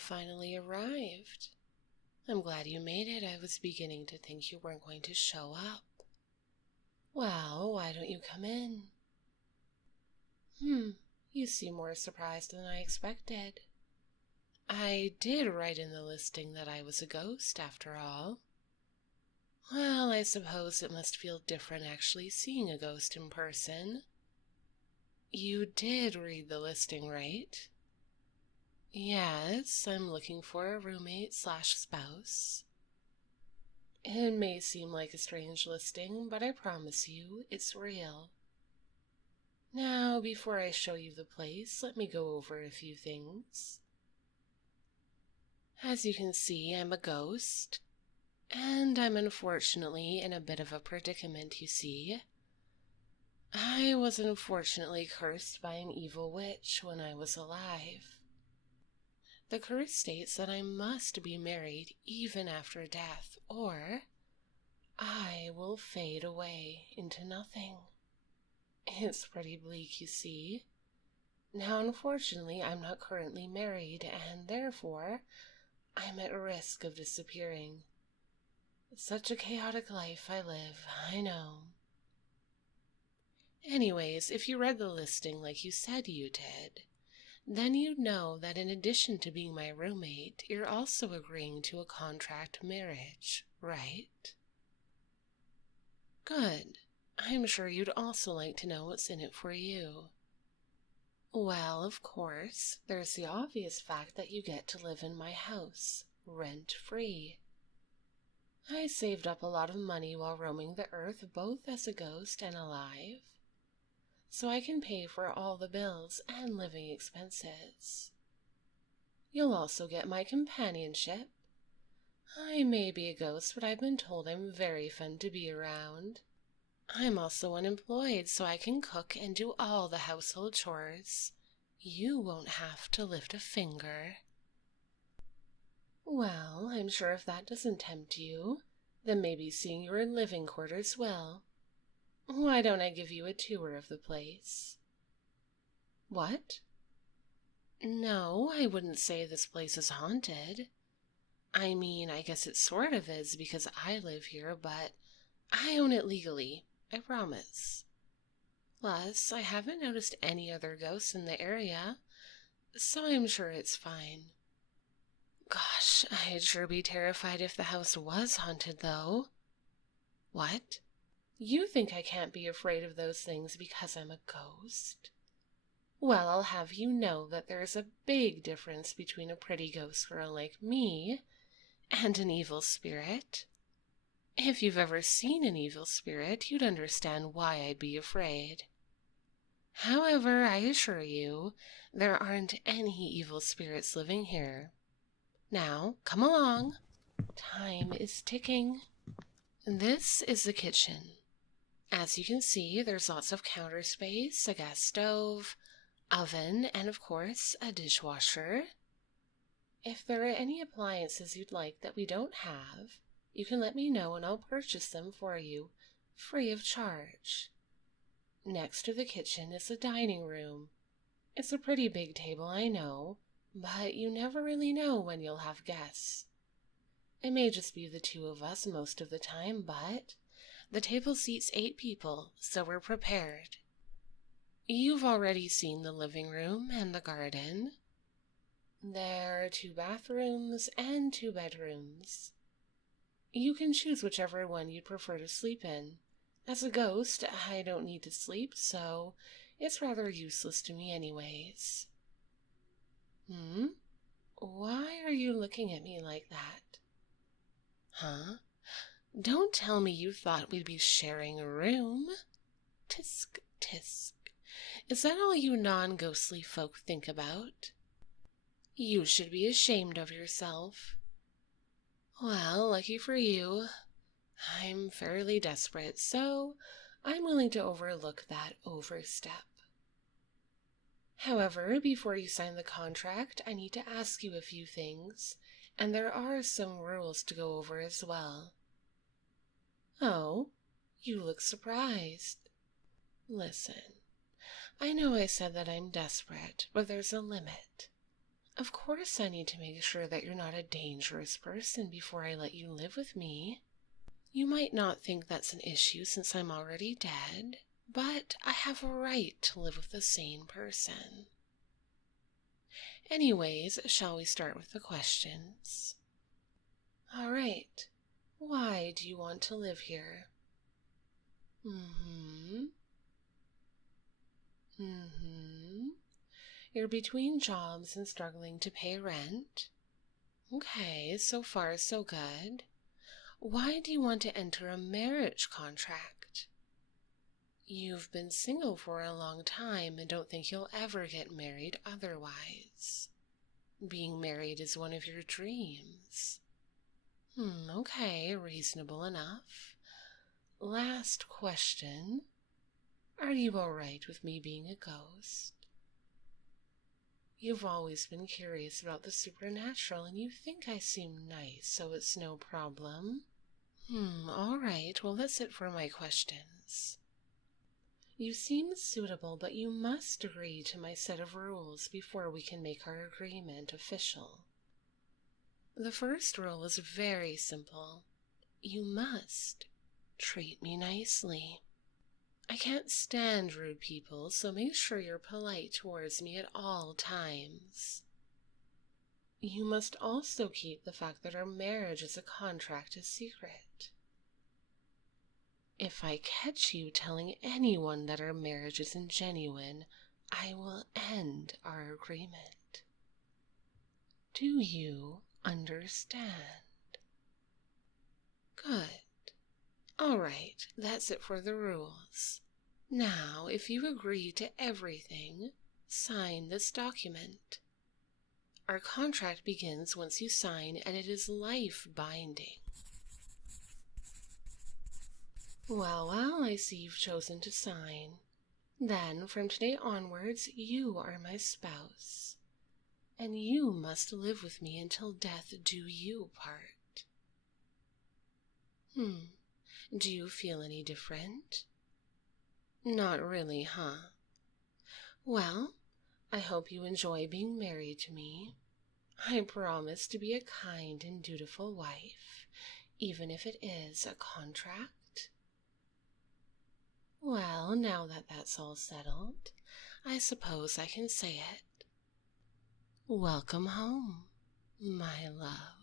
finally arrived. I'm glad you made it. I was beginning to think you weren't going to show up. Well, why don't you come in? You seem more surprised than I expected. I did write in the listing that I was a ghost, after all. Well, I suppose it must feel different actually seeing a ghost in person. You did read the listing, right? Yes, I'm looking for a roommate/spouse. It may seem like a strange listing, but I promise you, it's real. Now, before I show you the place, let me go over a few things. As you can see, I'm a ghost, and I'm unfortunately in a bit of a predicament, you see. I was unfortunately cursed by an evil witch when I was alive. The curse states that I must be married even after death, or I will fade away into nothing. It's pretty bleak, you see. Now, unfortunately, I'm not currently married, and therefore, I'm at risk of disappearing. Such a chaotic life I live, I know. Anyways, if you read the listing like you said you did, then you'd know that in addition to being my roommate, you're also agreeing to a contract marriage, right? Good. I'm sure you'd also like to know what's in it for you. Well, of course, there's the obvious fact that you get to live in my house, rent-free. I saved up a lot of money while roaming the earth, both as a ghost and alive, so I can pay for all the bills and living expenses. You'll also get my companionship. I may be a ghost, but I've been told I'm very fun to be around. I'm also unemployed, so I can cook and do all the household chores. You won't have to lift a finger. Well, I'm sure if that doesn't tempt you, then maybe seeing your living quarters will. Why don't I give you a tour of the place? What? No, I wouldn't say this place is haunted. I mean, I guess it sort of is because I live here, but I own it legally, I promise. Plus, I haven't noticed any other ghosts in the area, so I'm sure it's fine. Gosh, I'd sure be terrified if the house was haunted, though. What? You think I can't be afraid of those things because I'm a ghost? Well, I'll have you know that there's a big difference between a pretty ghost girl like me and an evil spirit. If you've ever seen an evil spirit, you'd understand why I'd be afraid. However, I assure you, there aren't any evil spirits living here. Now, come along. Time is ticking. This is the kitchen. As you can see, there's lots of counter space, a gas stove, oven, and of course, a dishwasher. If there are any appliances you'd like that we don't have, you can let me know and I'll purchase them for you, free of charge. Next to the kitchen is the dining room. It's a pretty big table, I know, but you never really know when you'll have guests. It may just be the two of us most of the time, but the table seats 8 people, so we're prepared. You've already seen the living room and the garden. There are 2 bathrooms and 2 bedrooms. You can choose whichever one you'd prefer to sleep in. As a ghost, I don't need to sleep, so it's rather useless to me anyways. Why are you looking at me like that? Huh? Don't tell me you thought we'd be sharing a room. Tisk, tisk. Is that all you non-ghostly folk think about? You should be ashamed of yourself. Well, lucky for you, I'm fairly desperate, so I'm willing to overlook that overstep. However, before you sign the contract, I need to ask you a few things, and there are some rules to go over as well. Oh, you look surprised. Listen, I know I said that I'm desperate, but there's a limit. Of course I need to make sure that you're not a dangerous person before I let you live with me. You might not think that's an issue since I'm already dead, but I have a right to live with a sane person. Anyways, shall we start with the questions? All right. Why do you want to live here? You're between jobs and struggling to pay rent. Okay, so far so good. Why do you want to enter a marriage contract? You've been single for a long time and don't think you'll ever get married otherwise. Being married is one of your dreams. Okay, reasonable enough. Last question. Are you all right with me being a ghost? You've always been curious about the supernatural and you think I seem nice, so it's no problem. All right, well, that's it for my questions. You seem suitable, but you must agree to my set of rules before we can make our agreement official. The first rule is very simple. You must treat me nicely. I can't stand rude people, so make sure you're polite towards me at all times. You must also keep the fact that our marriage is a contract a secret. If I catch you telling anyone that our marriage isn't genuine, I will end our agreement. Do you understand? Good. All right, that's it for the rules. Now, if you agree to everything, sign this document. Our contract begins once you sign, and it is life-binding. Well, I see you've chosen to sign. Then, from today onwards, you are my spouse, and you must live with me until death do you part. Do you feel any different? Not really, huh? Well, I hope you enjoy being married to me. I promise to be a kind and dutiful wife, even if it is a contract. Well, now that that's all settled, I suppose I can say it. Welcome home, my love.